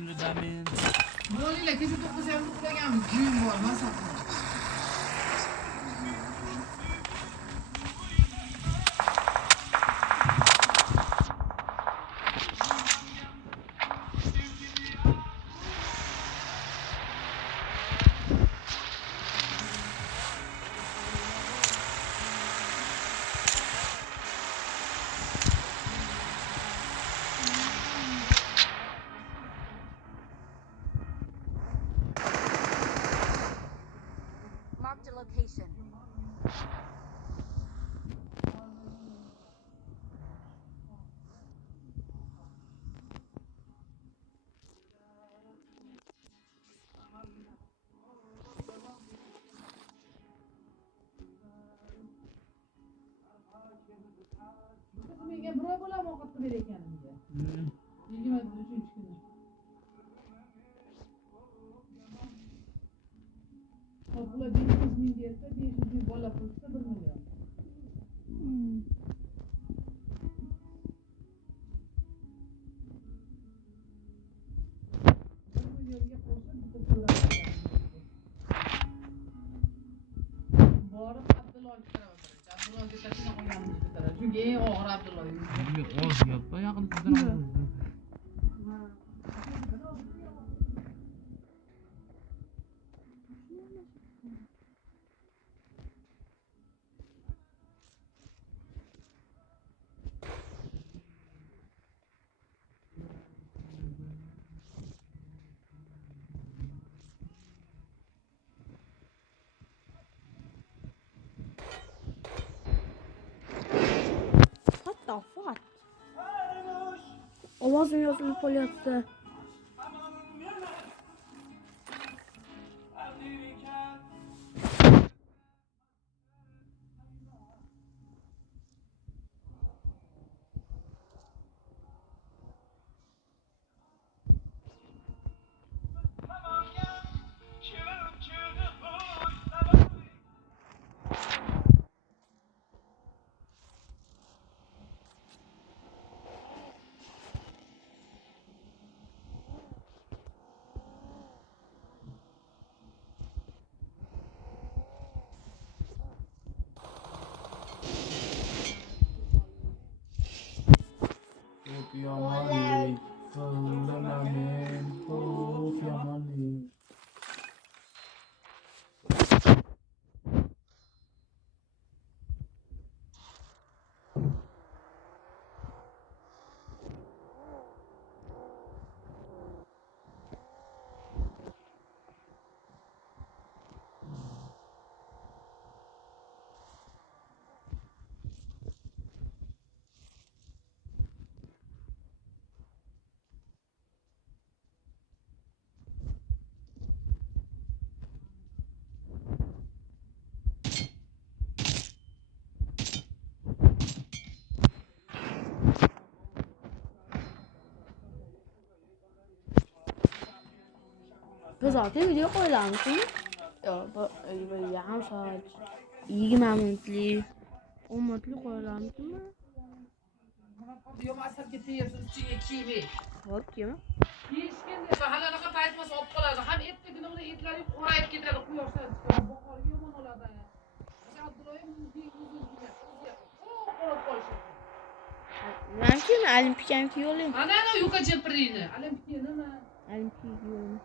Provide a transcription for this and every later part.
yürüdəmin. Böyle gece 9 Eylül'de gelmiş. Düğün var. Nasıl yapıyor? Marked a location. Menga birov bilan ovqat qilib berganimga. 23 kuni. Topla 500 ming desa, 500 ming bola pulsa 1 million. Millionga qo'shib bitta pullar borib Abdullohni chiqarib o'tirdi. Abdullohga tashina qo'yganmiz bittalar. Chunki eng og'ir Abdulloh. Oz gap, yaqin sizdan oldim. What the fuck? Ovozim yozilib qolyapti. Yamanlik, kıldınamin, of yamanlik. Zaten video koylamışsın. Ya bu yarım saat 20 minutlik 10 minutlik koylamışsın mı? Yom asab ketyapsiz ichiga kiyib. Hop yeme. Yeyishganda bahanaqa paytmas olib qoladi. Ham ertagina uni etlari qorayib ketadi, quyoshdan chiqadi. Bahorga yomon oladi. O'sha Abdulloyim o'zi qorab qolishi. Benimki mi? Olimpiyamki yo'layım. Ana yuka jempirini. Olimpiya nima? Olimpiyamki yo'layım.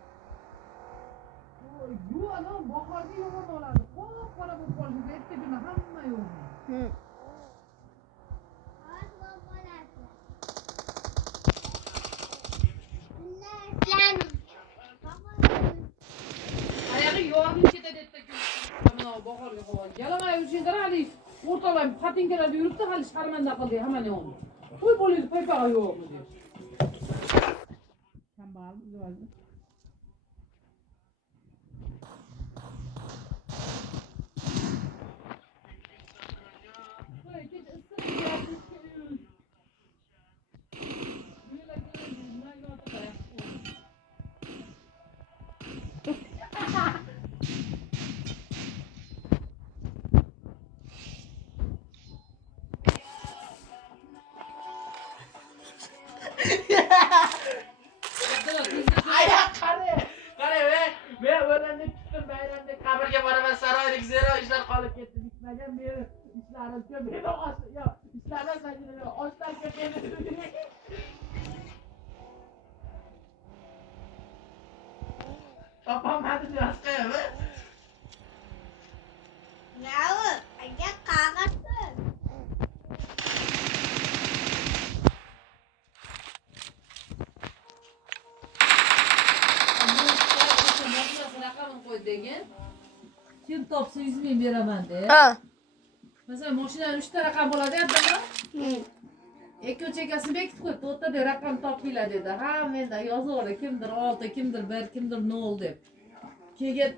Yu ana bahorga yomon oladi. Qora bo'lib qolishi. Ertagina hamma yomon. Hı. Ayog'i yorgin ketadi ertaga. Mana bahorga havo. Yalamay uchun qarali. O'rtalayib xotinkalarda yuribdi, hali sharmanda qildi hamma yo'q. To'y bo'ladi, paypog'i yo'qmi deb. Kambag'al o'zi. Köpeğini aç. Ya işlerden sen yine açlar köpeğini. Babam hadi biraz kaya be. Nào, anh ghét cá cắt đấy. Kim topsa 100 bin beraman de. Ha. Mesela maşinadan 3 rakam bo'ladi adamlar. Ikki chekasini bekitib qo'yibdi. To'rtta de raqam topinglar dedi. Ha, menda yozaverdi. Kimdir 6, kimdir 1, kimdir 0 deb. Keyin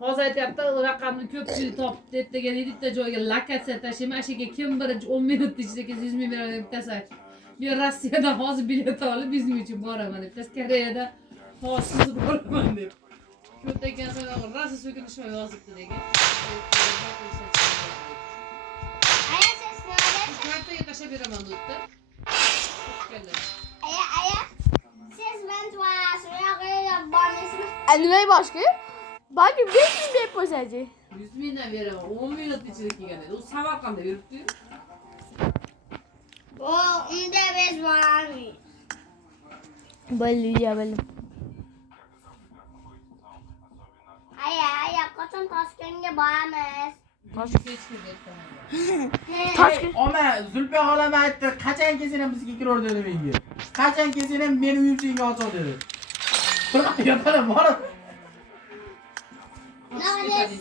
hozir aytyapti, raqamni ko'pchilik topib deb degan edikda joyga lokatsiya tashlayman. Ashiga kim birinchi 10 minut ichida 100 ming beraman deb tasak. Men Rossiyadan hozir bilet olib bizning uchun boraman deb. Tashqarida hozir boraman deb. Shu degan sana Rossiya so'kinishma yozibdi degan. Ayah ses nerede? Kartaga tashlab beraman debdi. Ayah. Ses ben tuvalasını yakayım. Barnesini. Anime başka? Belki 5 bin de yapacak. 100 mingdan beraman. 10 minut ichida kelgan edi. U Samarqandda beribdi. O, unda biz var mı? Belli ya belli. Ayah, kaçın Toshkentga boramiz. Toshkent. Ama Zulfiya xolam aytdi, qachon kelsang bizga kiror dedi menga. Qachon kelsang meni uyim senga ochiq dedi. Bir yo'qolib borib Ne